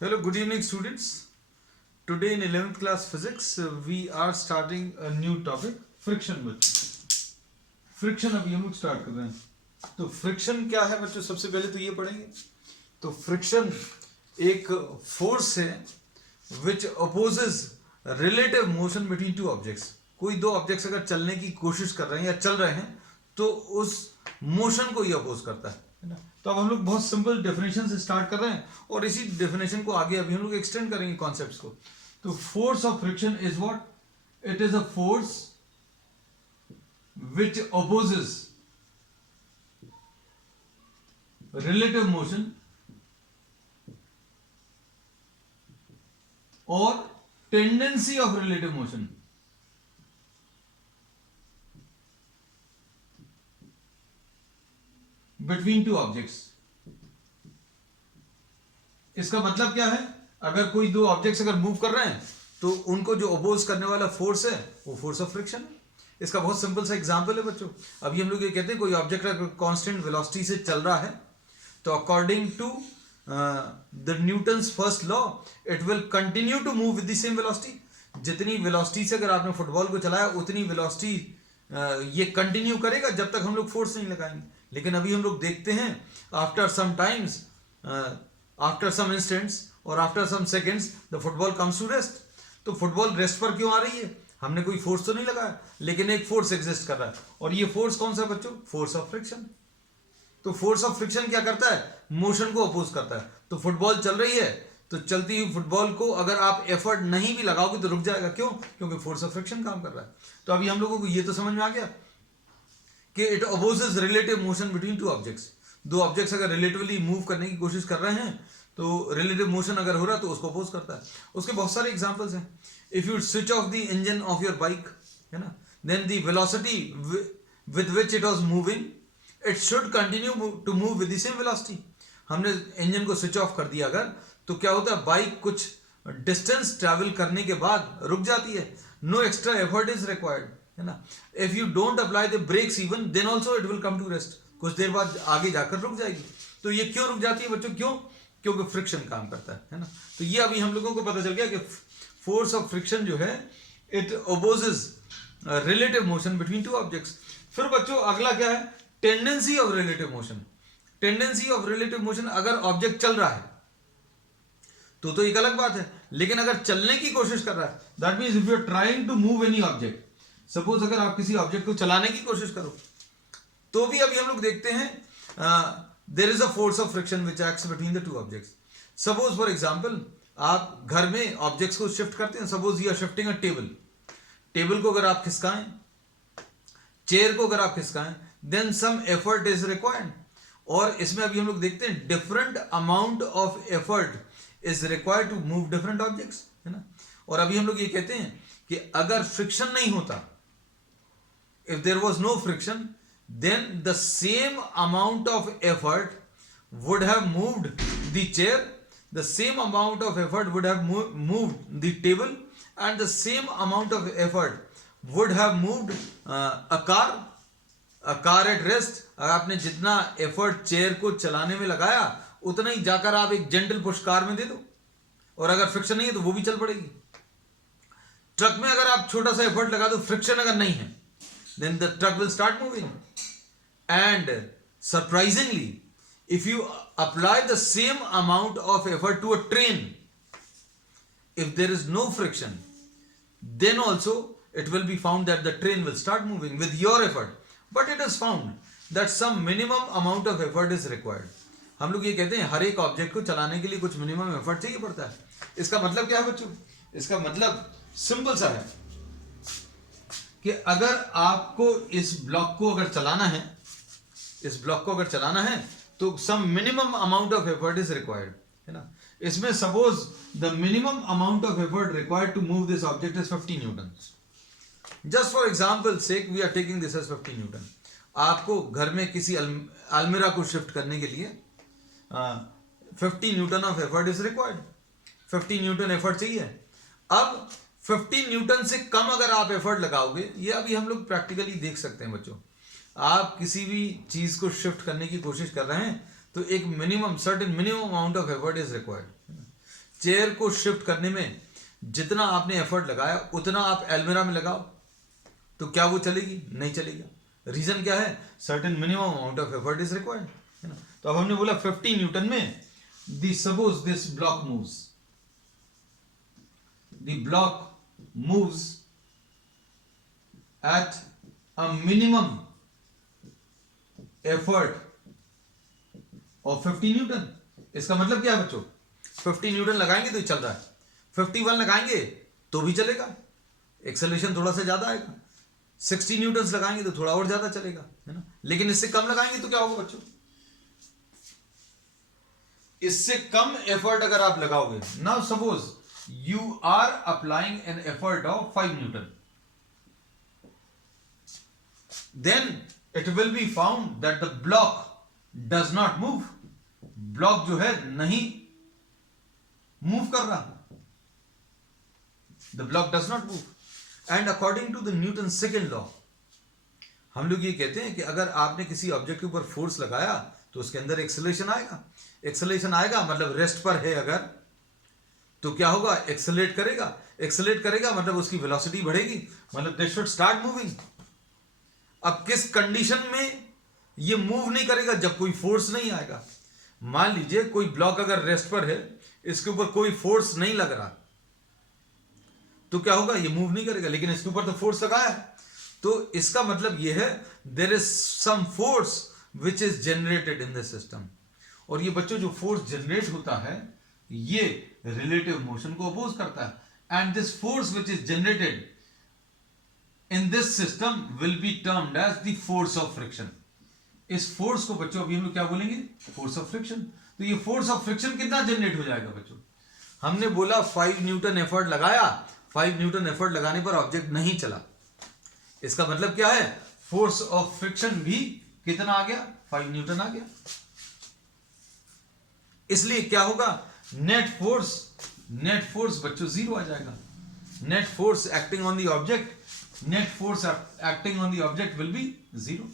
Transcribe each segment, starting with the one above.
Hello, good evening, students. Today in 11th class physics, we are starting a new topic, friction. बच्चों friction अभी हम लोग start कर रहे हैं. तो फ्रिक्शन क्या है बच्चों, सबसे पहले तो ये पढ़ेंगे. तो फ्रिक्शन एक फोर्स है which opposes relative motion between two objects. कोई दो ऑब्जेक्ट्स अगर चलने की कोशिश कर रहे हैं या चल रहे हैं तो उस मोशन को ही अपोज करता है ना. तो अब हम लोग बहुत सिंपल डेफिनेशन से स्टार्ट कर रहे हैं और इसी डेफिनेशन को आगे अभी हम लोग एक्सटेंड करेंगे कॉन्सेप्ट्स को. तो force of friction is what? It is a force which opposes relative motion or tendency of relative motion between two objects. इसका मतलब क्या है? अगर कोई दो ऑब्जेक्ट्स अगर मूव कर रहे हैं तो उनको जो अपोज करने वाला फोर्स है वो फोर्स ऑफ फ्रिक्शन है. इसका बहुत सिंपल सा एग्जांपल है बच्चों. अभी हम लोग ये कहते हैं कोई ऑब्जेक्ट अगर कांस्टेंट वेलोसिटी से चल रहा है तो according to the Newton's first law it will continue to move with the same velocity. जितनी वेलोसिटी से अगर आपने फुटबॉल को चलाया उतनी वेलोसिटी ये कंटिन्यू करेगा जब तक हम लोग फोर्स नहीं लगाएंगे. लेकिन अभी हम लोग देखते हैं after some times, after some instants और after some seconds the football comes to rest. तो फुटबॉल रेस्ट पर क्यों आ रही है? हमने कोई फोर्स तो नहीं लगाया, लेकिन एक फोर्स एग्जिस्ट कर रहा है. और ये फोर्स कौन सा है बच्चों? Force of friction. तो फोर्स ऑफ फ्रिक्शन क्या करता है? मोशन को अपोज करता है. तो फुटबॉल चल रही है तो चलती हुई फुटबॉल को अगर आप एफर्ट नहीं भी लगाओगे तो रुक जाएगा. क्यों? क्योंकि फोर्स ऑफ फ्रिक्शन काम कर रहा है. तो अभी हम लोगों को ये तो समझ में आ गया कि it opposes relative motion between two objects. दो ऑब्जेक्ट्स अगर रिलेटिवली मूव करने की कोशिश कर रहे हैं तो रिलेटिव मोशन अगर हो रहा है तो उसको अपोज करता है. उसके बहुत सारे एग्जांपल्स हैं. If you switch off the engine of your bike, है ना, then the velocity with which it was moving it should continue to move with the same velocity. हमने इंजन को स्विच ऑफ कर दिया अगर तो क्या होता है? बाइक कुछ डिस्टेंस ट्रैवल करने के बाद रुक जाती है. No extra effort is required, है ना. If you don't apply the brakes even then also it will come to rest. कुछ देर बाद आगे जाकर रुक जाएगी. तो ये क्यों रुक जाती है बच्चों? क्यों? क्योंकि फ्रिक्शन काम करता है ना. तो ये अभी हम लोगों को पता चल गया कि फोर्स ऑफ फ्रिक्शन जो है it opposes relative motion between two objects. फिर बच्चों अगला क्या है? Tendency of relative motion. Tendency of relative motion, अगर ऑब्जेक्ट चल रहा है तो एक अलग बात है, लेकिन अगर चलने की कोशिश कर रहा है, that means if you are trying to move any object, suppose अगर आप किसी ऑब्जेक्ट को चलाने की कोशिश करो तो भी अभी हम लोग देखते हैं there is a force of friction which acts between the two objects. Suppose for example आप घर में ऑब्जेक्ट्स को शिफ्ट करते हैं. Suppose you are shifting a table. Table को अगर आप खिसकाएं, चेयर को अगर आप खिसकाएं, then some effort is required. और इसमें अभी हम लोग देखते हैं different amount of effort is required to move different objects, है ना. और अभी हम लोग ये कहते हैं कि अगर फ्रिक्शन नहीं होता, if there was no friction, then the same amount of effort would have moved the chair, the same amount of effort would have moved the table, and the same amount of effort would have moved a car. a car at rest. अगर आपने जितना effort chair को चलाने में लगाया उतना ही जाकर आप एक जेंटल पुश कार में दे दो, और अगर फ्रिक्शन नहीं है तो वो भी चल पड़ेगी. ट्रक में अगर आप छोटा सा एफर्ट लगा दो, फ्रिक्शन अगर नहीं है, then the truck will start moving. And surprisingly, if you apply the same amount of effort to a train, if there is no friction, then also it will be found that the train will start moving with your effort. But it is found that some minimum amount of effort is required. हम लोग ये कहते हैं हर एक object को चलाने के लिए कुछ मिनिमम एफर्ट चाहिए पड़ता है. इसका मतलब क्या है बच्चों? इसका मतलब सिंपल सा है कि अगर आपको इस ब्लॉक को अगर चलाना है, इस ब्लॉक को अगर चलाना है तो some minimum amount of effort is required, है ना. इसमें suppose the minimum amount of effort required to move this object is 50 newton. Just for example sake we are taking this as 50 newton. आपको घर में किसी अलमीरा को शिफ्ट करने के लिए 50 Newton of effort is required. 50 Newton effort चाहिए. अब 50 न्यूटन से कम अगर आप एफर्ट लगाओगे, ये अभी हम लोग प्रैक्टिकली देख सकते हैं बच्चों. आप किसी भी चीज को शिफ्ट करने की कोशिश कर रहे हैं तो एक minimum certain minimum amount of effort is required. Chair को शिफ्ट करने में जितना आपने एफर्ट लगाया उतना आप एल्मेरा में लगाओ, तो क्या वो चलेगी? नहीं चलेगा। रीजन क्या है? Certain minimum amount of effort is required, है ना। तो अब हमने बोला 50 न्यूटन में suppose this block moves, the block moves eight a minimum effort of 50 Newton. इसका मतलब क्या है बच्चों? 50 न्यूटन लगाएंगे तो चल रहा है, 51 लगाएंगे तो भी चलेगा, एक्सेलरेशन थोड़ा सा ज्यादा आएगा, 60 न्यूटन लगाएंगे तो थोड़ा और ज्यादा चलेगा, है ना। लेकिन इससे कम लगाएंगे तो क्या होगा बच्चों? इससे कम एफर्ट अगर आप लगाओगे, now suppose you are applying an effort of 5 newton, then it will be found that the block does not move. Block जो है नहीं मूव कर रहा, the block does not move. And according to the Newton second law, हम लोग ये कहते हैं कि अगर आपने किसी ऑब्जेक्ट के ऊपर फोर्स लगाया तो उसके अंदर एक्सेलरेशन आएगा। एक्सेलरेशन आएगा मतलब रेस्ट पर है अगर, तो क्या होगा? एक्सेलरेट करेगा। एक्सेलरेट करेगा मतलब उसकी वेलोसिटी बढ़ेगी, मतलब दे शुड स्टार्ट मूविंग। अब किस कंडीशन में ये मूव नहीं करेगा? जब कोई फोर्स नहीं आएगा। मान लीजिए कोई ब्लॉक अगर रेस्ट पर है, इसके ऊपर कोई फोर्स नहीं लग रहा, तो क्या होगा? ये मूव नहीं करेगा। लेकिन इसके ऊपर तो फोर्स लगाया है, तो इसका मतलब ये है there is some force which is generated in the system. और ये बच्चों जो फोर्स जनरेट होता है ये रिलेटिव मोशन को अपोज करता है। And this force which is generated in this system will be termed as the force of friction. इस फोर्स को बच्चों अभी हम लोग क्या बोलेंगे? Force of friction. तो ये फोर्स ऑफ फ्रिक्शन कितना जनरेट हो जाएगा बच्चों? हमने बोला 5 न्यूटन एफर्ट लगाया, 5 न्यूटन एफर्ट लगाने पर ऑब्जेक्ट नहीं चला। इसका मतलब क्या है? फोर्स ऑफ फ्रिक्शन भी कितना आ गया? 5 न्यूटन आ गया। इसलिए क्या होगा? नेट फोर्स बच्चों 0 आ जाएगा। Net force acting on the object, net force acting on the object will be 0।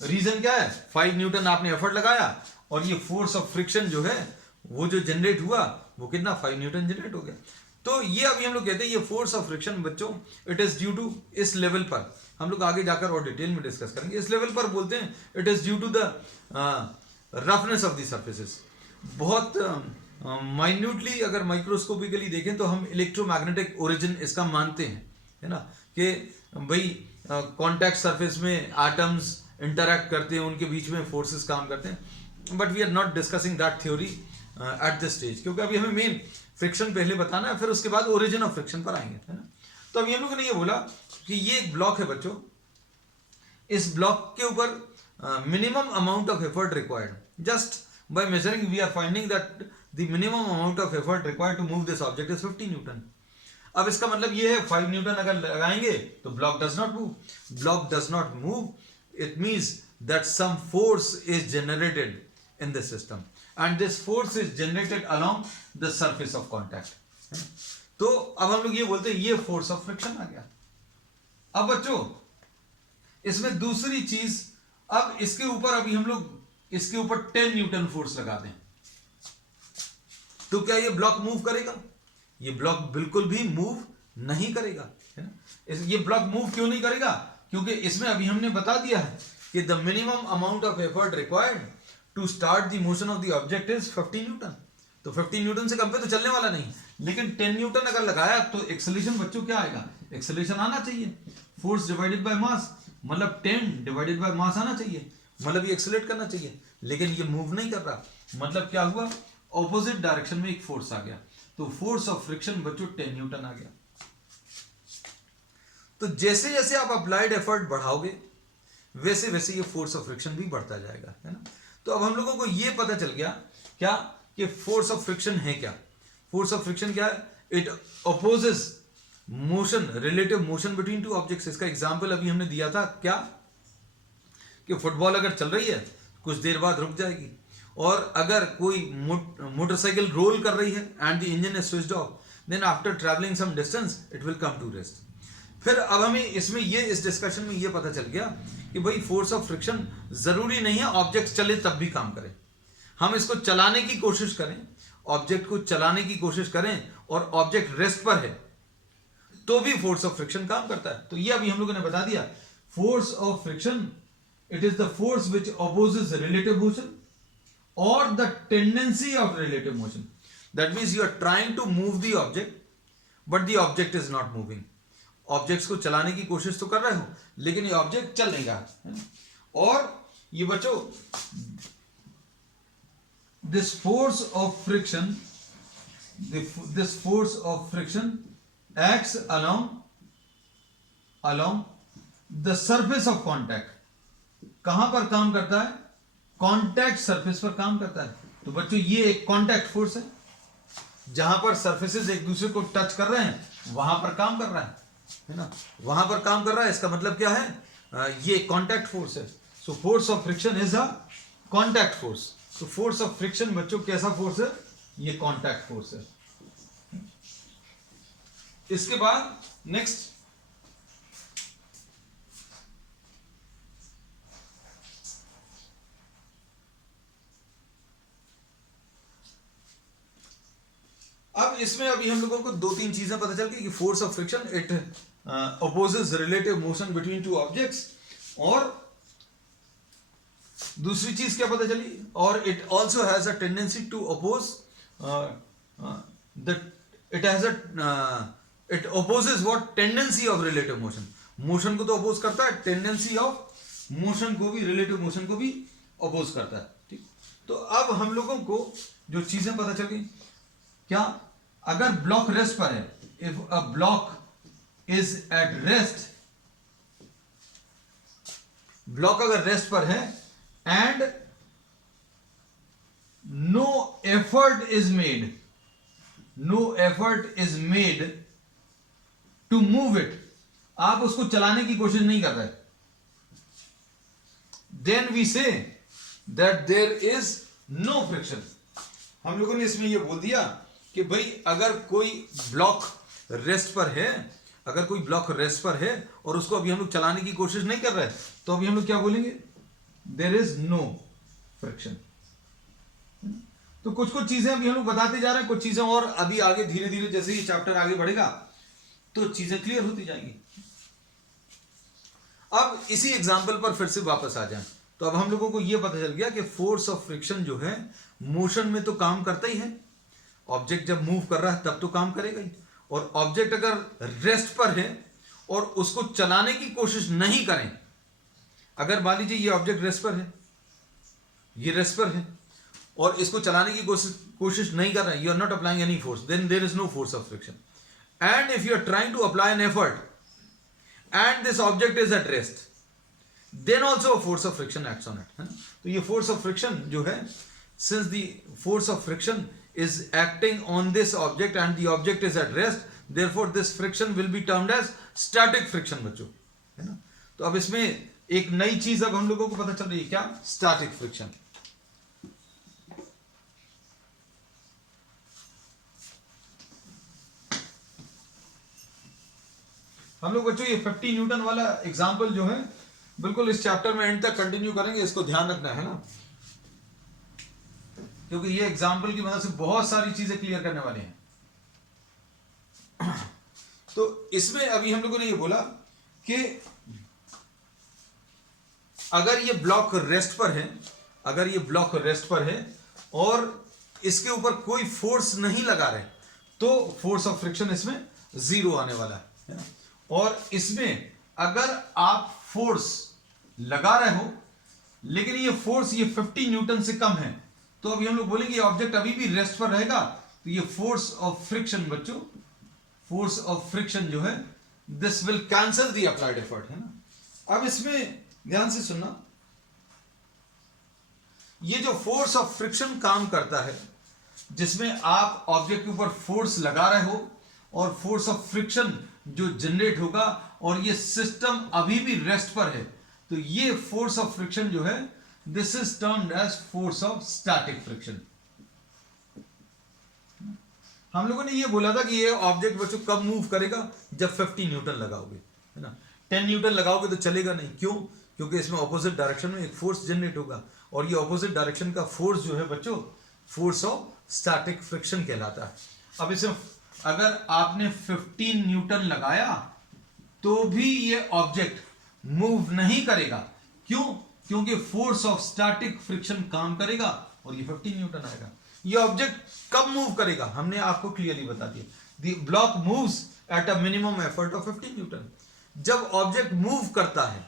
Reason क्या है? 5 न्यूटन आपने एफर्ट लगाया और ये फोर्स ऑफ फ्रिक्शन जो है वो जो जनरेट हुआ वो कितना? 5 न्यूटन जनरेट हो गया। तो ये अभी हम लोग कहते हैं ये फोर्स ऑफ फ्रिक्शन बच्चों इट इज ड्यू टू, इस लेवल पर हम लोग आगे जाकर और डिटेल में डिस्कस करेंगे, इस लेवल पर बोलते हैं it is due to the roughness of the surfaces. बहुत माइन्यूटली अगर माइक्रोस्कोपिकली देखें तो हम इलेक्ट्रोमैग्नेटिक ओरिजिन इसका मानते हैं, है ना, कि भाई कॉन्टैक्ट सरफेस में एटम्स इंटरैक्ट करते हैं, उनके बीच में फोर्सेस काम करते हैं। But we are not discussing that theory at this stage, क्योंकि अभी हमें मेन फ्रिक्शन पहले बताना है, फिर उसके बाद ओरिजिन ऑफ फ्रिक्शन पर आएंगे, है ना। तो अभी हम लोगों ने ये बोला कि ये एक ब्लॉक है बच्चों, इस ब्लॉक के ऊपर minimum amount of effort required just by measuring we are finding that the minimum amount of effort required to move this object is 50 newton. अब इसका मतलब ये है 5 न्यूटन अगर लगाएंगे तो block does not move. Block does not move, it means that some force is generated in the system and this force is generated along the surface of contact। तो अब हम लोग ये बोलते हैं ये फोर्स ऑफ फ्रिक्शन आ गया। अब बच्चों इसमें दूसरी चीज, अब इसके ऊपर अभी हम लोग इसके ऊपर 10 न्यूटन फोर्स लगा दें तो क्या ये ब्लॉक मूव करेगा? ये ब्लॉक बिल्कुल भी मूव नहीं करेगा, है ना। ये ब्लॉक मूव क्यों नहीं करेगा? क्योंकि इसमें अभी हमने बता दिया है कि the minimum amount of effort required to start the motion of the object is 50 newton. तो 50 न्यूटन से कम पे तो चलने वाला नहीं, लेकिन 10 न्यूटन अगर लगाया तो एक्सेलरेशन बच्चों क्या आएगा? एक्सेलरेशन आना चाहिए, फोर्स डिवाइडेड बाय मास, मतलब 10 डिवाइडेड बाय मास आना चाहिए, मतलब ये एक्सेलरेट करना चाहिए। लेकिन ये मूव नहीं कर रहा, मतलब क्या हुआ? ऑपोजिट डायरेक्शन में एक फोर्स आ गया, तो फोर्स ऑफ फ्रिक्शन बच्चों 10 न्यूटन आ गया। तो जैसे जैसे आप अप्लाइड एफर्ट बढ़ाओगे वैसे वैसे ये फोर्स ऑफ फ्रिक्शन भी बढ़ता जाएगा, है ना। तो अब हम लोगों को ये पता चल गया क्या कि फोर्स ऑफ फ्रिक्शन है क्या? फोर्स ऑफ फ्रिक्शन क्या है? It opposes motion, relative motion between two objects. इसका एग्जांपल अभी हमने दिया था क्या, कि फुटबॉल अगर चल रही है कुछ देर बाद रुक जाएगी, और अगर कोई मोटरसाइकिल रोल कर रही है and the engine is switched off, then after travelling some distance it will come to rest. फिर अब हमें इसमें ये इस डिस्कशन में ये पता चल गया कि भाई फोर्स ऑफ फ्रिक्शन जरूरी नहीं है ऑब्जेक्ट चले तब भी काम करे। हम इसको चलाने की कोशिश करें, ऑब्जेक्ट को चलाने की कोशिश करें और ऑब्जेक्ट रेस्ट पर है, तो भी फोर्स ऑफ फ्रिक्शन काम करता है। तो ये अभी हम लोगों ने बता दिया, force of friction, it is the force which opposes relative motion और the tendency of relative motion. That means you are trying to move the object but the object is not moving. Objects को चलाने की कोशिश तो कर रहे हो लेकिन ये ऑब्जेक्ट चल नहीं रहा है। और ये बच्चों, this force of friction, this force of friction acts along the surface of contact। कहां पर काम करता है? कॉन्टैक्ट सरफेस पर काम करता है। तो बच्चों ये एक कॉन्टैक्ट फोर्स है, जहां पर सरफेसेस एक दूसरे को टच कर रहे हैं वहां पर काम कर रहा है ना, वहां पर काम कर रहा है। इसका मतलब क्या है? ये कॉन्टैक्ट फोर्स है। So force of friction is a contact force. तो फोर्स ऑफ फ्रिक्शन बच्चों कैसा फोर्स है? ये कॉन्टैक्ट फोर्स है। इसके बाद नेक्स्ट, अब इसमें अभी हम लोगों को दो तीन चीजें पता चल गई कि force of friction it opposes relative motion between two objects, और दूसरी चीज क्या पता चली? और it also has a tendency to oppose it opposes what? Tendency of relative motion. Motion को तो अपोज करता है, टेंडेंसी ऑफ मोशन को भी, रिलेटिव मोशन को भी अपोज करता है। ठीक, तो अब हम लोगों को जो चीजें पता चल गई, क्या? अगर ब्लॉक रेस्ट पर है, if a block is at rest, block अगर रेस्ट पर है and no effort is made to move it, आप उसको चलाने की कोशिश नहीं कर रहे, then we say that there is no friction. हम लोगों ने इसमें यह बोल दिया कि भाई अगर कोई ब्लॉक रेस्ट पर है, अगर कोई ब्लॉक रेस्ट पर है और उसको अभी हम लोग चलाने की कोशिश नहीं कर रहे, तो अभी हम लोग क्या बोलेंगे? There is no friction. तो कुछ कुछ चीजें अभी हम लोग बताते जा रहे हैं, कुछ चीजें और अभी आगे धीरे धीरे जैसे ही चैप्टर आगे बढ़ेगा तो चीजें क्लियर होती जाएंगी। अब इसी एग्जाम्पल पर फिर से वापस आ जाएं, तो अब हम लोगों को यह पता चल गया कि फोर्स ऑफ फ्रिक्शन जो है मोशन में तो काम करता ही है। ऑब्जेक्ट जब मूव कर रहा है तब तो काम करेगा ही, और ऑब्जेक्ट अगर रेस्ट पर है और उसको चलाने की कोशिश नहीं करें, अगर मान लीजिए ये ऑब्जेक्ट रेस्ट पर है, ये रेस्ट पर है और इसको चलाने की कोशिश नहीं कर रहे, you are not applying any force, then there is no force of friction. And if you are trying to apply an effort and this object is at rest, then also force of friction acts on it. तो ये force of friction जो है, since the force of friction is acting on this object and the object is at rest, therefore this friction will be termed as static friction बच्चों, है ना। तो अब इसमें एक नई चीज अब हम लोगों को पता चल रही है, क्या? Static friction. हम लोग बच्चों ये 50 न्यूटन वाला एग्जाम्पल जो है बिल्कुल इस चैप्टर में एंड तक कंटिन्यू करेंगे, इसको ध्यान रखना है ना, क्योंकि ये एग्जाम्पल की मदद से बहुत सारी चीजें क्लियर करने वाले हैं। तो इसमें अभी हम लोगों ने ये बोला कि अगर ये ब्लॉक रेस्ट पर है, अगर ये ब्लॉक रेस्ट पर है और इसके ऊपर कोई फोर्स नहीं लगा रहे, तो फोर्स ऑफ फ्रिक्शन इसमें 0 आने वाला है। और इसमें अगर आप फोर्स लगा रहे हो लेकिन ये फोर्स ये 50 न्यूटन से कम है, तो अभी हम लोग बोलेंगे ऑब्जेक्ट अभी भी रेस्ट पर रहेगा, तो ये फोर्स ऑफ फ्रिक्शन बच्चों, फोर्स ऑफ फ्रिक्शन जो है this will cancel the applied effort, है ना। अब इसमें ध्यान से सुनना, ये जो फोर्स ऑफ फ्रिक्शन काम करता है, जिसमें आप ऑब्जेक्ट के ऊपर फोर्स लगा रहे हो और फोर्स ऑफ फ्रिक्शन जो जनरेट होगा और ये सिस्टम अभी भी रेस्ट पर है, तो ये फोर्स ऑफ फ्रिक्शन जो है this is termed as force of static friction. हम लोगों ने ये बोला था कि ये ऑब्जेक्ट बच्चों कब मूव करेगा? जब 50 न्यूटन लगाओगे, है ना। 10 न्यूटन लगाओगे तो चलेगा नहीं, क्यों? क्योंकि इसमें ऑपोजिट डायरेक्शन में एक फोर्स जनरेट होगा, और ये ऑपोजिट डायरेक्शन का फोर्स जो है बच्चों, फोर्स ऑफ स्टैटिक फ्रिक्शन कहलाता है। अब इसमें अगर आपने 15 न्यूटन लगाया तो भी ये ऑब्जेक्ट मूव नहीं करेगा। क्यों? क्योंकि फोर्स ऑफ स्टैटिक फ्रिक्शन काम करेगा और ये 15 न्यूटन आएगा। ये ऑब्जेक्ट कब मूव करेगा हमने आपको क्लियरली बता दिया, the block moves eight a minimum effort of 15 Newton. जब ऑब्जेक्ट मूव करता है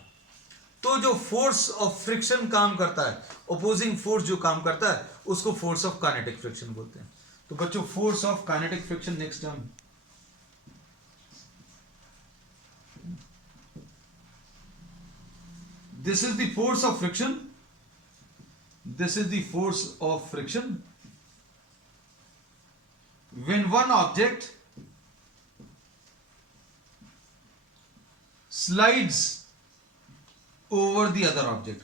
तो जो फोर्स ऑफ फ्रिक्शन काम करता है, अपोजिंग फोर्स जो काम करता है, उसको फोर्स ऑफ काइनेटिक फ्रिक्शन बोलते हैं। तो बच्चों force of kinetic friction next term, this is the force of friction, this is the force of friction when one object slides over the other object।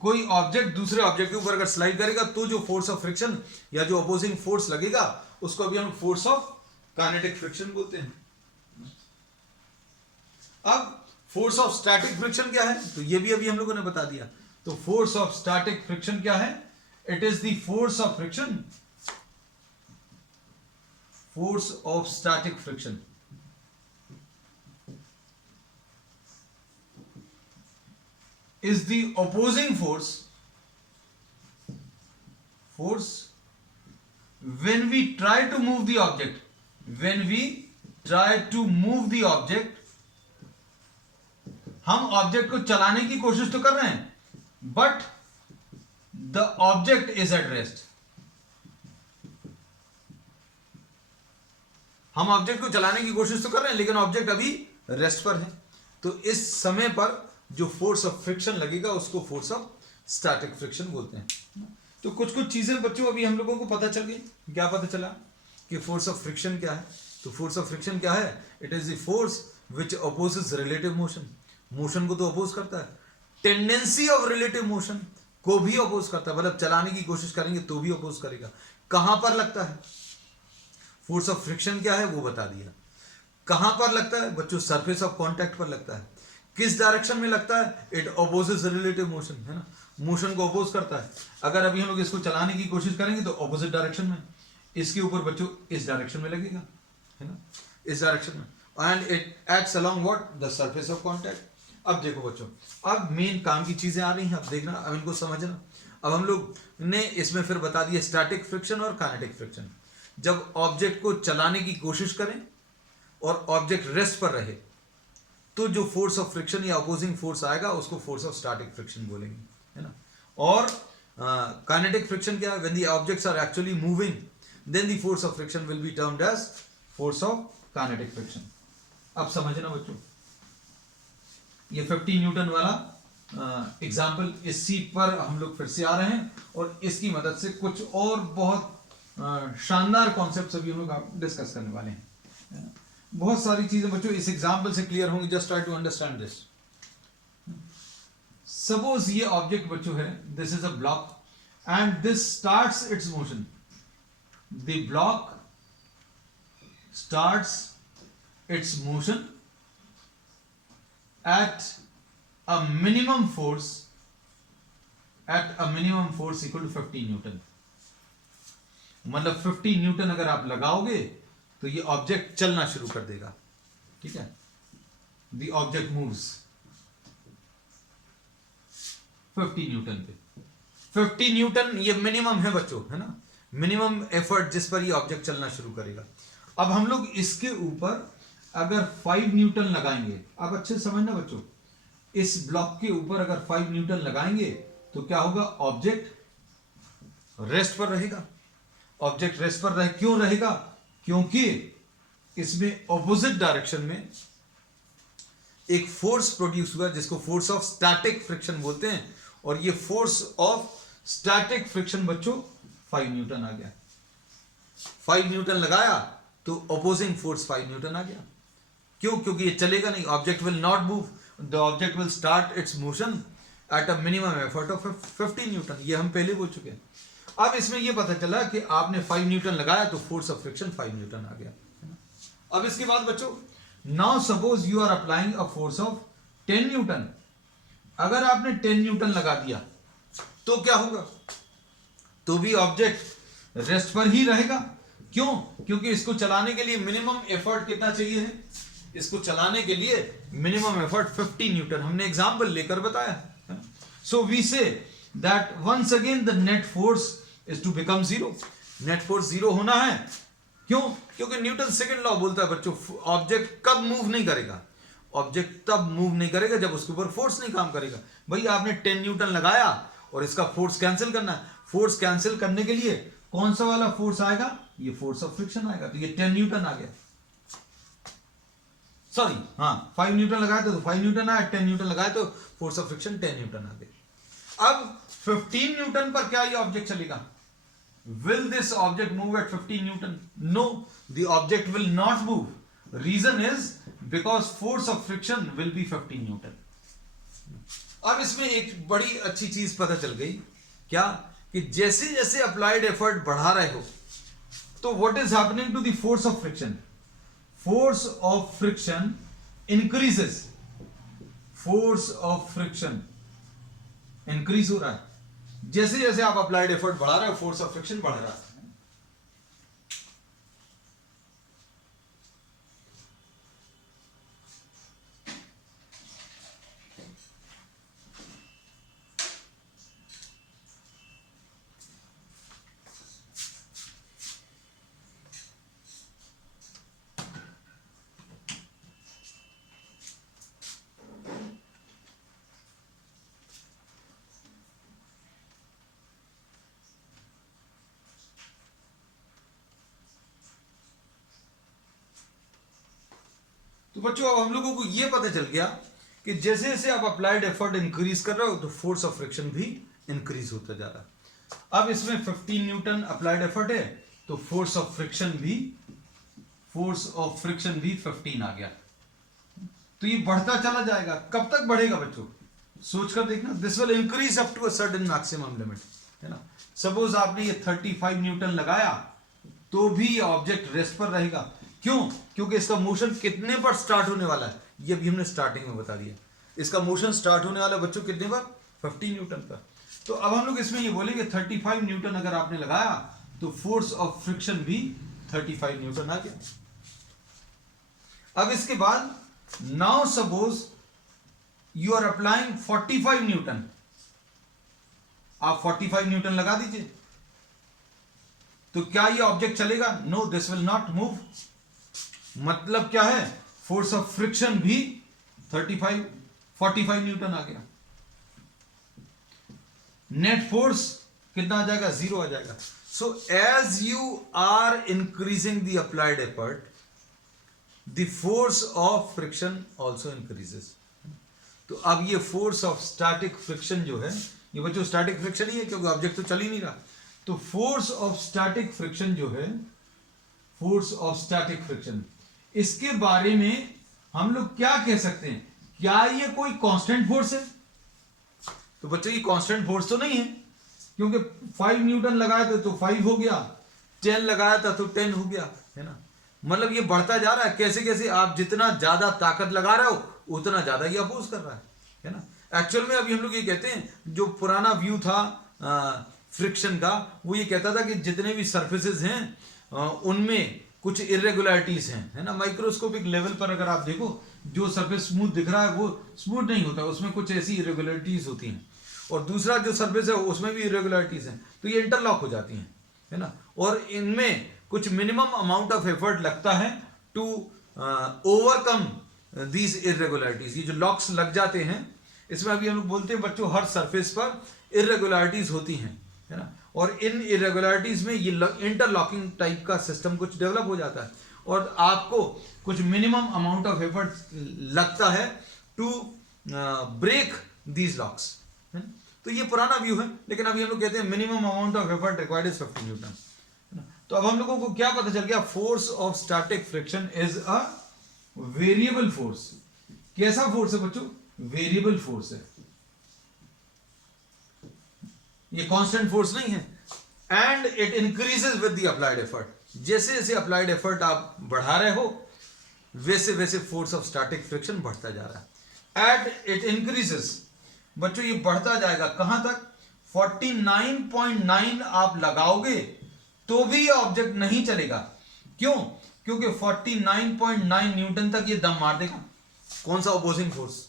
कोई ऑब्जेक्ट दूसरे object के ऊपर अगर slide करेगा तो जो फोर्स ऑफ फ्रिक्शन या जो अपोजिंग फोर्स लगेगा उसको अभी हम फोर्स ऑफ काइनेटिक फ्रिक्शन बोलते हैं। अब फोर्स ऑफ स्टैटिक फ्रिक्शन क्या है, तो ये भी अभी हम लोगों ने बता दिया। तो फोर्स ऑफ स्टैटिक फ्रिक्शन क्या है? It is the force of friction, force of static friction is the opposing force when we try to move the object, when we try to move the object, हम object को चलाने की कोशिश तो कर रहे हैं but the object is at rest. हम ऑब्जेक्ट को चलाने की कोशिश तो कर रहे हैं लेकिन ऑब्जेक्ट अभी रेस्ट पर है, तो इस समय पर जो फोर्स ऑफ फ्रिक्शन लगेगा उसको फोर्स ऑफ स्टैटिक फ्रिक्शन बोलते हैं। तो कुछ कुछ चीजें बच्चों अभी हम लोगों को पता चल गई। क्या पता चला कि फोर्स ऑफ फ्रिक्शन क्या है? तो फोर्स ऑफ फ्रिक्शन क्या है? It is the force which opposes relative motion, motion को तो अपोज करता है, टेंडेंसी ऑफ रिलेटिव मोशन को भी अपोज करता है, मतलब चलाने की कोशिश करेंगे तो भी अपोज करेगा। कहां पर लगता है? फोर्स ऑफ फ्रिक्शन क्या है वो बता दिया। कहां पर लगता है बच्चों? सरफेस ऑफ कॉन्टैक्ट पर लगता है। किस डायरेक्शन में लगता है? इट अपोजेस रिलेटिव मोशन, है ना, मोशन को अपोज करता है। अगर अभी हम लोग इसको चलाने की कोशिश करेंगे तो अपोजिट डायरेक्शन में, इसके ऊपर बच्चों इस डायरेक्शन में लगेगा, है ना, इस डायरेक्शन में, and it acts along what? The surface of contact. अब देखो बच्चों, अब मेन काम की चीजें आ रही हैं, अब देखना, अब इनको समझना। अब हम लोग ने इसमें फिर बता दिया स्टैटिक फ्रिक्शन और काइनेटिक फ्रिक्शन। जब ऑब्जेक्ट को चलाने की कोशिश करें और ऑब्जेक्ट रेस्ट पर रहे तो जो फोर्स ऑफ फ्रिक्शन या अपोजिंग फोर्स आएगा उसको फोर्स ऑफ स्टैटिक फ्रिक्शन बोलेंगे, है ना। और काइनेटिक फ्रिक्शन क्या है? When the objects are actually moving then the force of friction will be termed as force of kinetic friction. अब समझना बच्चों, ये 50 न्यूटन वाला एग्जाम्पल, इस सीट पर हम लोग फिर से आ रहे हैं और इसकी मदद से कुछ और बहुत शानदार कॉन्सेप्ट अभी हम लोग डिस्कस करने वाले हैं, है ना? बहुत सारी चीजें बच्चों इस एग्जाम्पल से क्लियर होंगी। Just try to understand this. Suppose ये ऑब्जेक्ट बच्चों है, this is a block and this starts its motion. The block starts its motion at a minimum force equal to 50 newton. मतलब 50 न्यूटन अगर आप लगाओगे तो ये ऑब्जेक्ट चलना शुरू कर देगा, ठीक है। द ऑब्जेक्ट मूव्स 50 न्यूटन पे। 50 न्यूटन ये मिनिमम है बच्चों, है ना, मिनिमम एफर्ट जिस पर ये ऑब्जेक्ट चलना शुरू करेगा। अब हम लोग इसके ऊपर अगर 5 न्यूटन लगाएंगे, अब अच्छे से समझना बच्चों, इस ब्लॉक के ऊपर अगर 5 न्यूटन लगाएंगे तो क्या होगा? ऑब्जेक्ट रेस्ट पर रहेगा। ऑब्जेक्ट रेस्ट पर क्यों रहेगा? क्योंकि इसमें ऑपोजिट डायरेक्शन में एक फोर्स प्रोड्यूस हुआ जिसको फोर्स ऑफ स्टैटिक फ्रिक्शन बोलते हैं, और ये फोर्स ऑफ स्टैटिक फ्रिक्शन बच्चों 5 न्यूटन आ गया। 5 न्यूटन लगाया तो अपोजिंग फोर्स 5 न्यूटन आ गया। क्यों? क्योंकि ये चलेगा नहीं, object will not move, the object will start it's motion at a minimum effort of 50 Newton. ये हम पहले बोल चुके हैं। अब इसमें ये पता चला कि आपने 5 न्यूटन लगाया तो फोर्स ऑफ फ्रिक्शन 5 न्यूटन आ गया, है ना। अब इसके बाद बच्चों now suppose you are applying a force of 10 newton. अगर आपने 10 न्यूटन लगा दिया तो क्या होगा? तो भी ऑब्जेक्ट रेस्ट पर ही रहेगा। क्यों? क्योंकि इसको चलाने के लिए मिनिमम एफर्ट कितना चाहिए है? इसको चलाने के लिए मिनिमम एफर्ट 50 न्यूटन हमने एग्जांपल लेकर बताया। So we say that once again the net force is to become zero. Net force zero होना है। क्यों? क्योंकि न्यूटन सेकंड लॉ बोलता है बच्चों, ऑब्जेक्ट कब मूव नहीं करेगा? ऑब्जेक्ट तब मूव नहीं करेगा जब उसके ऊपर फोर्स नहीं काम करेगा। भाई आपने 10 न्यूटन लगाया और इसका फोर्स कैंसिल करना है। फोर्स कैंसिल करने के लिए कौन सा वाला फोर्स आएगा? ये फोर्स ऑफ फ्रिक्शन आएगा। तो ये 10 न्यूटन आ गया। सॉरी, हाँ 5 न्यूटन लगाए तो 5 न्यूटन आया, 10 न्यूटन लगाए तो फोर्स ऑफ फ्रिक्शन 10 न्यूटन आ गया। अब 15 न्यूटन पर क्या ये ऑब्जेक्ट चलेगा? Will this object move at 15 Newton? No, the object will not move. Reason is because force of friction will be 15 Newton. अब इसमें एक बड़ी अच्छी चीज पता चल गई। क्या? कि जैसे जैसे अप्लाइड एफर्ट बढ़ा रहे हो तो what is happening to the force of friction? Force of friction increases. Force of friction increase हो रहा है। जैसे जैसे आप अप्लाइड एफर्ट बढ़ा रहे हो फोर्स ऑफ फ्रिक्शन बढ़ रहा है। तो बच्चों अब हम लोगों को यह पता चल गया कि जैसे जैसे आप अप्लाइड एफर्ट इंक्रीज कर रहे हो तो फोर्स ऑफ फ्रिक्शन भी इंक्रीज होता जा रहा है। अब इसमें 15 न्यूटन अप्लाइड एफर्ट है तो फोर्स ऑफ फ्रिक्शन भी 15 आ गया। तो ये बढ़ता चला जाएगा। कब तक बढ़ेगा बच्चों? सोचकर देखना। This will increase up to a certain maximum limit, है ना। सपोज आपने ये 35 न्यूटन लगाया तो भी ये ऑब्जेक्ट रेस्ट पर रहेगा। क्यों? क्योंकि इसका मोशन कितने पर स्टार्ट होने वाला है? ये भी हमने स्टार्टिंग में बता दिया। इसका मोशन स्टार्ट होने वाला बच्चों कितने पर? 15 न्यूटन पर। तो अब हम लोग इसमें ये बोलेंगे 35 न्यूटन अगर आपने लगाया तो फोर्स ऑफ फ्रिक्शन भी 35 न्यूटन आ गया। अब इसके बाद now suppose you are applying 45 newton. आप 45 न्यूटन लगा दीजिए तो क्या ये ऑब्जेक्ट चलेगा? No, this will not move. मतलब क्या है? फोर्स ऑफ फ्रिक्शन भी 45 न्यूटन आ गया। नेट फोर्स कितना आ जाएगा? 0 आ जाएगा। So as you are increasing the applied effort the force of friction also increases. तो अब ये फोर्स ऑफ स्टैटिक फ्रिक्शन जो है, ये बच्चों स्टैटिक फ्रिक्शन ही है क्योंकि ऑब्जेक्ट तो चल ही नहीं रहा। तो फोर्स ऑफ स्टैटिक फ्रिक्शन जो है, फोर्स ऑफ स्टैटिक फ्रिक्शन, इसके बारे में हम लोग क्या कह सकते हैं? क्या ये कोई कांस्टेंट फोर्स है? तो बच्चों ये कांस्टेंट फोर्स तो नहीं है क्योंकि 5 न्यूटन लगाया था तो 5 हो गया, 10 लगाया था तो 10 हो गया, है ना। मतलब ये बढ़ता जा रहा है। कैसे कैसे आप जितना ज्यादा ताकत लगा रहे हो उतना ज्यादा ये अपोज कर रहा है ना। एक्चुअल में अभी हम लोग ये कहते हैं, जो पुराना व्यू था फ्रिक्शन का, वो ये कहता था कि जितने भी सरफेसेस हैं उनमें कुछ इरेगुलरिटीज हैं, है ना। माइक्रोस्कोपिक लेवल पर अगर आप देखो, जो सरफेस स्मूथ दिख रहा है वो स्मूथ नहीं होता, उसमें कुछ ऐसी इरेगुलरिटीज होती हैं। और दूसरा जो सरफेस है उसमें भी इरेगुलरिटीज हैं, तो ये इंटरलॉक हो जाती हैं, है ना। और इनमें कुछ मिनिमम अमाउंट ऑफ एफर्ट लगता है टू ओवरकम दीज इरेगुलरिटीज। ये जो लॉक्स लग जाते हैं, इसमें अभी हम लोग बोलते हैं बच्चों हर सरफेस पर इरेगुलरिटीज होती हैं, है ना। और इन इरेगुलरिटीज में ये इंटरलॉकिंग टाइप का सिस्टम कुछ डेवलप हो जाता है और आपको कुछ मिनिमम अमाउंट ऑफ एफर्ट लगता है टू ब्रेक दीज लॉक्स। तो ये पुराना व्यू है, लेकिन अभी हम लोग कहते हैं minimum amount of effort required is 50 newton. तो अब हम लोगों को क्या पता चल गया? Force of static friction is a variable force. कैसा फोर्स है बच्चों? वेरिएबल फोर्स है, ये कांस्टेंट फोर्स नहीं है। And it increases with the applied effort. जैसे जैसे अप्लाइड एफर्ट आप बढ़ा रहे हो वैसे वैसे फोर्स ऑफ स्टैटिक फ्रिक्शन बढ़ता जा रहा है। एट इट इंक्रीजेस, बच्चों ये बढ़ता जाएगा कहां तक? 49.9 आप लगाओगे तो भी ये ऑब्जेक्ट नहीं चलेगा। क्यों? क्योंकि 49.9 न्यूटन तक ये दम मार देगा। कौन सा अपोजिंग फोर्स?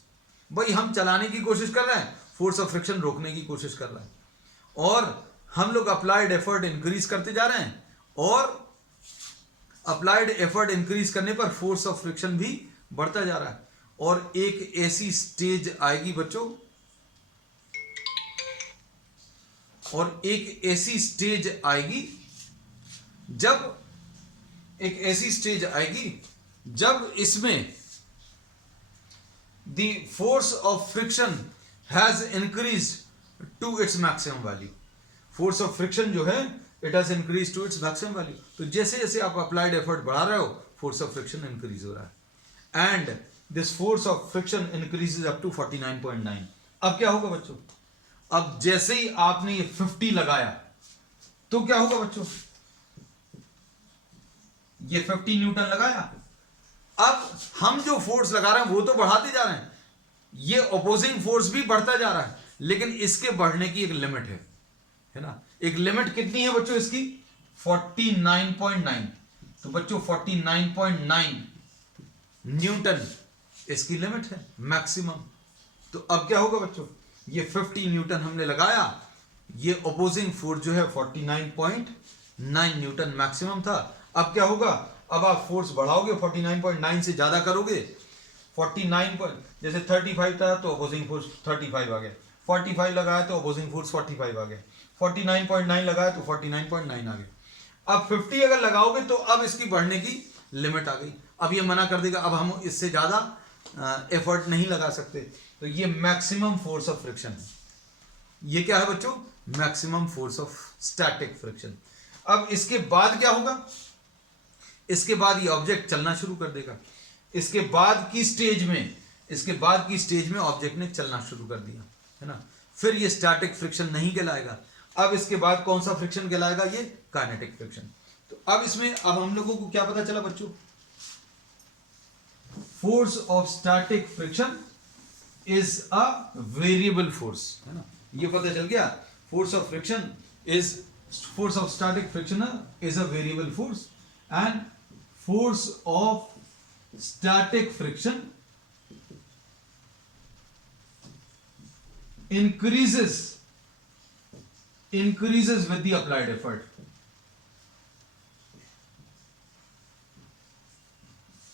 भाई हम चलाने की कोशिश कर रहे हैं, फोर्स ऑफ फ्रिक्शन रोकने की कोशिश कर रहे हैं, और हम लोग अप्लाइड एफर्ट इंक्रीज करते जा रहे हैं, और अप्लाइड एफर्ट इंक्रीज करने पर फोर्स ऑफ फ्रिक्शन भी बढ़ता जा रहा है। और एक ऐसी स्टेज आएगी बच्चों, और एक ऐसी स्टेज आएगी जब इसमें the force of friction has increased to its maximum value. Force of friction जो है it has increased to its maximum value. तो जैसे जैसे आप applied effort बढ़ा रहे हो, force of friction increase हो रहा है, and this force of friction increases up to 49.9. अब क्या होगा बच्चों? अब जैसे ही आपने ये 50 लगाया तो क्या होगा बच्चों? ये 50 न्यूटन लगाया, अब हम जो फोर्स लगा रहे हैं वो तो बढ़ाते जा रहे हैं, ये अपोजिंग फोर्स भी बढ़ता जा रहा है, लेकिन इसके बढ़ने की एक लिमिट है ना। एक लिमिट कितनी है बच्चों इसकी? 49.9। तो बच्चों 49.9 न्यूटन इसकी लिमिट है मैक्सिमम। तो अब क्या होगा बच्चों? ये 50 न्यूटन हमने लगाया, ये अपोजिंग फोर्स जो है 49.9 न्यूटन मैक्सिमम था। अब क्या होगा? अब आप फोर्स बढ़ाओगे, 49.9 से ज्यादा करोगे, 49 जैसे 35 था तो अपोजिंग फोर्स 35 आ गया, 45 लगाया तो अपोजिंग फोर्स 45 आ गया, 49.9 लगाया तो 49.9 आ गया। अब 50 अगर लगाओगे तो अब इसकी बढ़ने की लिमिट आ गई। अब ये मना कर देगा, अब हम इससे ज्यादा एफर्ट नहीं लगा सकते। तो ये मैक्सिमम फोर्स ऑफ फ्रिक्शन है। ये क्या है बच्चों? Maximum force of static friction. अब इसके बाद क्या होगा? इसके बाद ये ऑब्जेक्ट चलना शुरू कर देगा। इसके बाद की स्टेज में ऑब्जेक्ट ने चलना शुरू कर दिया, है ना। फिर ये स्टैटिक फ्रिक्शन नहीं कहलाएगा। अब इसके बाद कौन सा फ्रिक्शन कहलाएगा? ये काइनेटिक फ्रिक्शन। तो अब इसमें अब हम लोगों को क्या पता चला बच्चों? Force of static friction is a variable force, है ना। ये पता चल गया, force of static friction is a variable force, and force of static friction increases with the applied effort.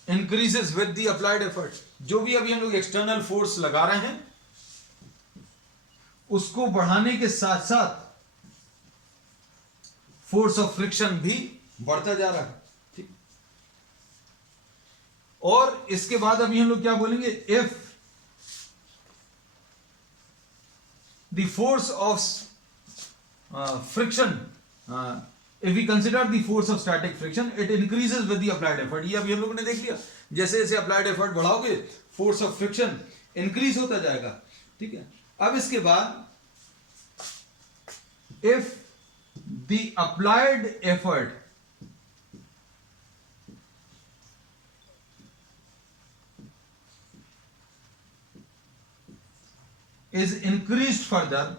Increases with the applied effort. जो भी अभी हम लोग एक्सटर्नल फोर्स लगा रहे हैं उसको बढ़ाने के साथ साथ फोर्स ऑफ फ्रिक्शन भी बढ़ता जा रहा है, ठीक। और इसके बाद अभी हम लोग क्या बोलेंगे? If the force of friction, if we consider the force of static friction, it increases with the applied effort. ये अभी हम लोगों ने देख लिया, जैसे जैसे applied effort बढ़ाओगे force of friction increase होता जाएगा, ठीक है। अब इसके बाद if the applied effort is increased further,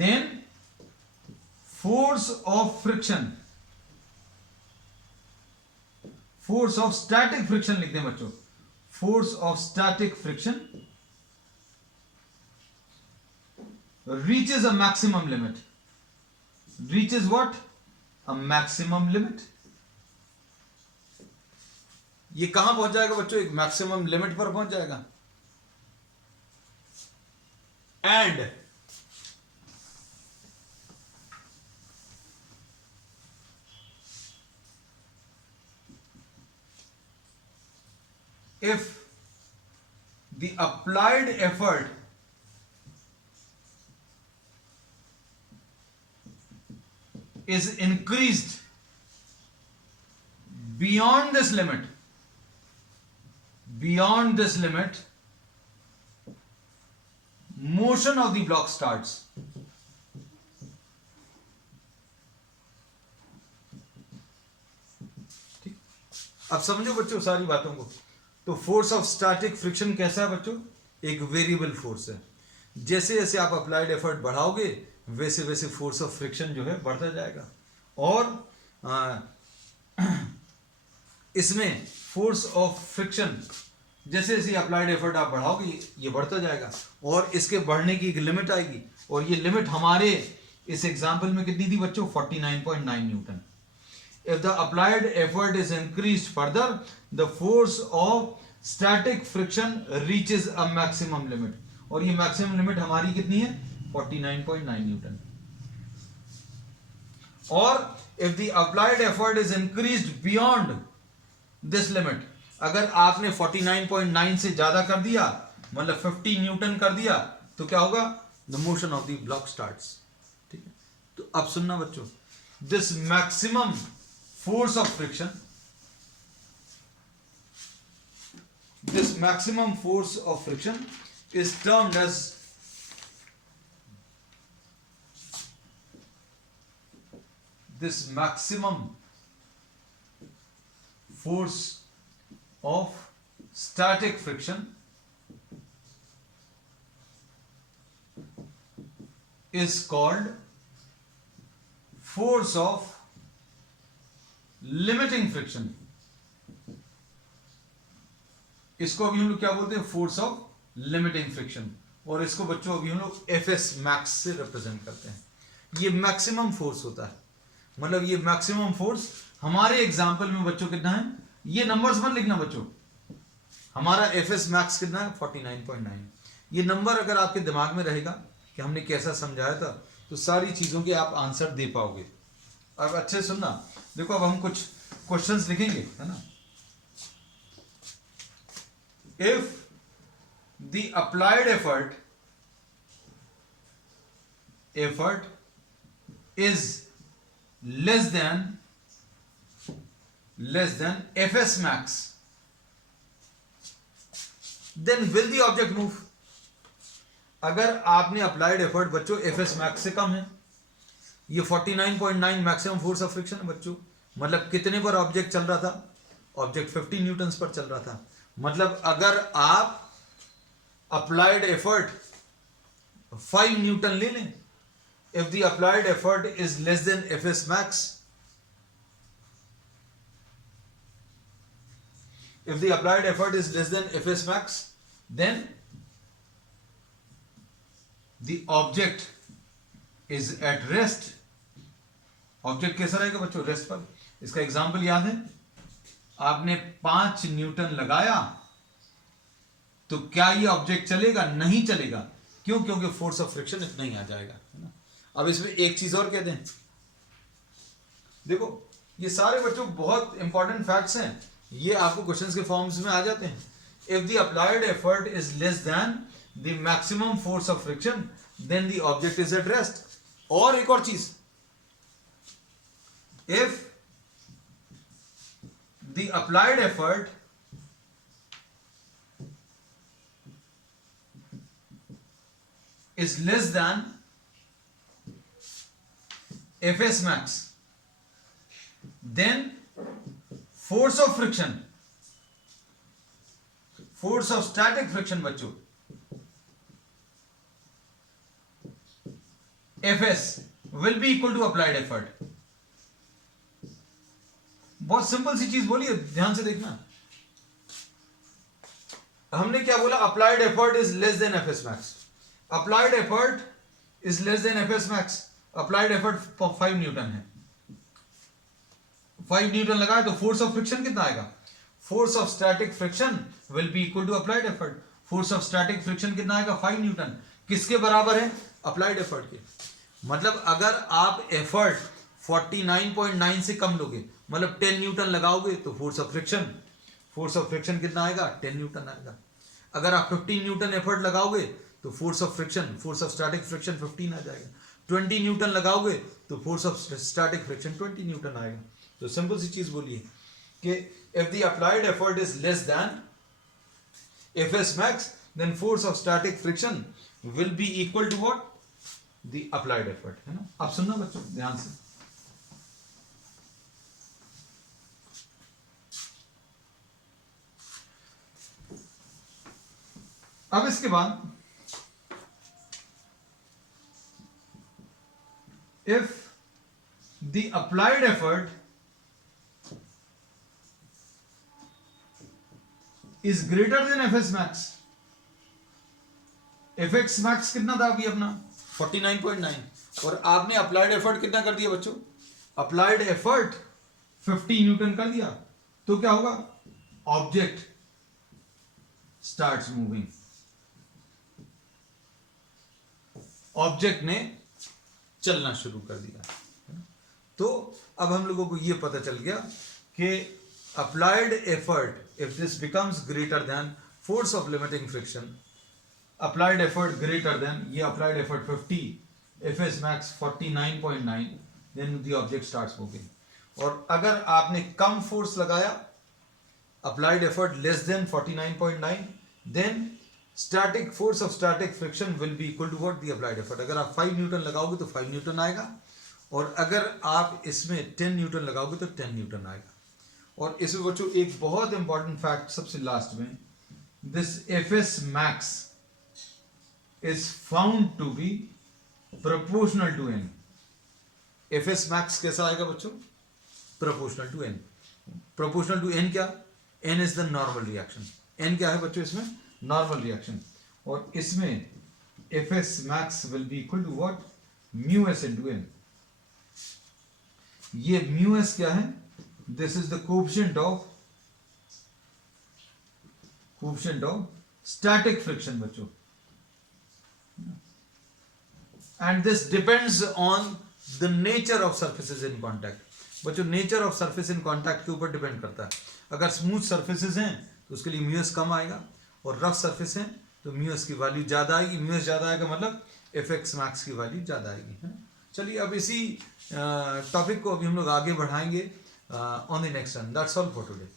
then force of static friction लिखते हैं बच्चों। force of static friction reaches a maximum limit. Reaches what? A maximum limit. ये कहां पहुंच जाएगा बच्चों? एक मैक्सिमम लिमिट पर पहुंच जाएगा। And if the applied effort is increased beyond this limit, motion of the block starts. अब समझो बच्चों सारी बातों को। तो फोर्स ऑफ स्टैटिक फ्रिक्शन कैसा है बच्चों? एक वेरिएबल फोर्स है। जैसे जैसे आप अप्लाइड एफर्ट बढ़ाओगे वैसे वैसे फोर्स ऑफ फ्रिक्शन जो है बढ़ता जाएगा। और इसमें फोर्स ऑफ फ्रिक्शन जैसे जैसे अप्लाइड एफर्ट आप बढ़ाओगे ये बढ़ता जाएगा, और इसके बढ़ने की एक लिमिट आएगी, और ये लिमिट हमारे इस एग्जाम्पल में कितनी थी बच्चों? 49.9 Newton. If the applied effort is increased further, the force of static friction reaches a maximum limit. और ये maximum limit हमारी कितनी है? 49.9 न्यूटन। और if the applied effort is increased beyond this limit, अगर आपने 49.9 से ज्यादा कर दिया, मतलब 50 न्यूटन कर दिया, तो क्या होगा? The motion of the block starts। ठीक है, तो अब सुनना बच्चों, this maximum force of friction, this maximum force of friction is termed as this maximum force of static friction is called force of limiting friction. इसको अभी हम लोग क्या बोलते हैं? Force of limiting friction. और इसको बच्चों अभी हम लोग एफएस मैक्स से रिप्रेजेंट करते हैं। ये मैक्सिमम फोर्स होता है, मतलब ये मैक्सिमम फोर्स हमारे एग्जांपल में बच्चों कितना है? ये नंबर्स मत लिखना बच्चों, हमारा एफएस मैक्स कितना है? 49.9। ये नंबर अगर आपके दिमाग में रहेगा कि हमने कैसा समझाया था, तो सारी चीजों के आप आंसर दे पाओगे। अब अच्छे सुनना, देखो अब हम कुछ क्वेश्चंस लिखेंगे, है ना। If the applied effort is less then FS max, then will the object move. अगर आपने अप्लाइड एफर्ट बच्चों एफएस मैक्स से कम है, ये 49.9 मैक्सिमम फोर्स ऑफ फ्रिक्शन है बच्चों, मतलब कितने पर ऑब्जेक्ट चल रहा था? ऑब्जेक्ट 50 न्यूटन पर चल रहा था। मतलब अगर आप अप्लाइड एफर्ट 5 न्यूटन ले लें, if the applied effort is less then FS max, if the applied effort is less than fs max, then the object is at rest। Object कैसा रहेगा बच्चों? रेस्ट पर। इसका एग्जांपल याद है? आपने 5 न्यूटन लगाया, तो क्या ये ऑब्जेक्ट चलेगा? नहीं चलेगा। क्यों? क्योंकि फोर्स ऑफ फ्रिक्शन इतना ही आ जाएगा, है ना। अब इसमें एक चीज और कह दें, देखो ये सारे बच्चों बहुत इंपॉर्टेंट फैक्ट्स हैं, ये आपको क्वेश्चंस के फॉर्म्स में आ जाते हैं। If the applied effort is less then the maximum force of friction, then the object is at rest. और एक और चीज, if the applied effort is less than fs max, then force of friction, force of static friction बच्चों, fs will be equal to applied effort। बहुत simple सी चीज बोली है, ध्यान से देखना। हमने क्या बोला? Applied effort is less then FS max. Applied effort is less then FS max. Applied effort 5 Newton है, 5 न्यूटन लगाए तो फोर्स ऑफ फ्रिक्शन कितना आएगा? Force of static friction will be equal to applied effort. Force of static friction कितना आएगा? 5 Newton. किसके बराबर है? अप्लाइड एफर्ट के। मतलब अगर आप एफर्ट 49.9 से कम लोगे, मतलब 10 न्यूटन लगाओगे, तो फोर्स ऑफ फ्रिक्शन कितना आएगा? 10 न्यूटन आएगा। अगर आप 15 न्यूटन एफर्ट लगाओगे तो फोर्स ऑफ स्टैटिक फ्रिक्शन 15 आ जाएगा। 20 न्यूटन लगाओगे तो force of static friction 20 newton आएगा। तो सिंपल सी चीज बोलिए कि if the applied effort is less then FS max, then force of static friction will be equal to what? The applied effort, है ना। आप सुनना बच्चों ध्यान से। अब इसके बाद if the applied effort is greater than fs max, fx max कितना था अभी अपना 49.9 और आपने अप्लाइड एफर्ट कितना कर दिया बच्चों, अप्लाइड एफर्ट 50 न्यूटन कर दिया, तो क्या होगा, ऑब्जेक्ट स्टार्ट्स मूविंग, ऑब्जेक्ट ने चलना शुरू कर दिया। तो अब हम लोगों को यह पता चल गया कि applied effort if this becomes greater than force of limiting friction, applied effort greater than, ये applied effort 50, FS max 49.9, then the object starts moving. और अगर आपने कम फोर्स लगाया, applied effort less than 49.9, then static force of static friction will be equal to what, the applied effort. अगर आप 5 Newton लगाओगे तो 5 न्यूटन आएगा, और अगर आप इसमें 10 न्यूटन लगाओगे तो 10 न्यूटन आएगा। और इसमें बच्चों एक बहुत इंपॉर्टेंट फैक्ट सबसे लास्ट में, this FS max is found to be proportional to n। fs max कैसा आएगा बच्चों, proportional to n। proportional to n क्या, n is the normal reaction, n क्या है बच्चों इसमें, normal reaction। और इसमें fs max will be equal to what, mu s into n। ये mu s क्या है, this is the coefficient of static friction बच्चों, and this depends on the nature of surfaces in contact। बच्चों nature of surface in contact के ऊपर depend करता है। अगर स्मूथ सर्फेसेस हैं तो उसके लिए म्यूएस कम आएगा, और रफ सरफेस हैं तो म्यूएस की वैल्यू ज़्यादा आएगी। म्यूएस ज़्यादा आएगा मतलब एफएक्स मैक्स की वैल्यू ज़्यादा आएगी, है ना। चलिए अब इसी टॉपिक को अभी हम लोग आगे बढ़ाएंगे on the next time. That's all for today.